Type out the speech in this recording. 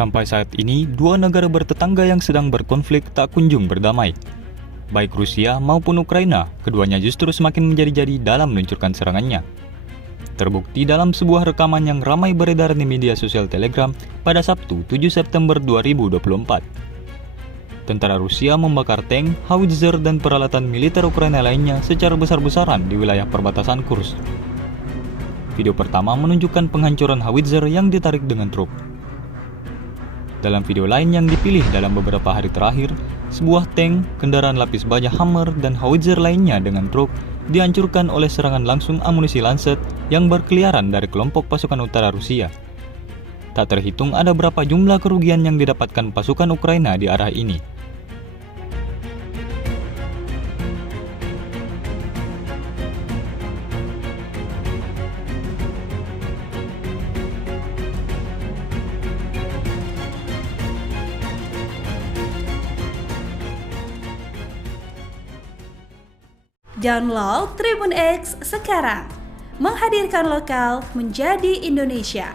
Sampai saat ini, dua negara bertetangga yang sedang berkonflik tak kunjung berdamai. Baik Rusia maupun Ukraina, keduanya justru semakin menjadi-jadi dalam meluncurkan serangannya. Terbukti dalam sebuah rekaman yang ramai beredar di media sosial Telegram pada Sabtu 7 September 2024. Tentara Rusia membakar tank, howitzer, dan peralatan militer Ukraina lainnya secara besar-besaran di wilayah perbatasan Kursk. Video pertama menunjukkan penghancuran howitzer yang ditarik dengan truk. Dalam video lain yang dipilih dalam beberapa hari terakhir, sebuah tank, kendaraan lapis baja Hammer, dan howitzer lainnya dengan truk dihancurkan oleh serangan langsung amunisi Lancet yang berkeliaran dari kelompok pasukan utara Rusia. Tak terhitung ada berapa jumlah kerugian yang didapatkan pasukan Ukraina di arah ini. Download Tribun X sekarang, menghadirkan lokal menjadi Indonesia.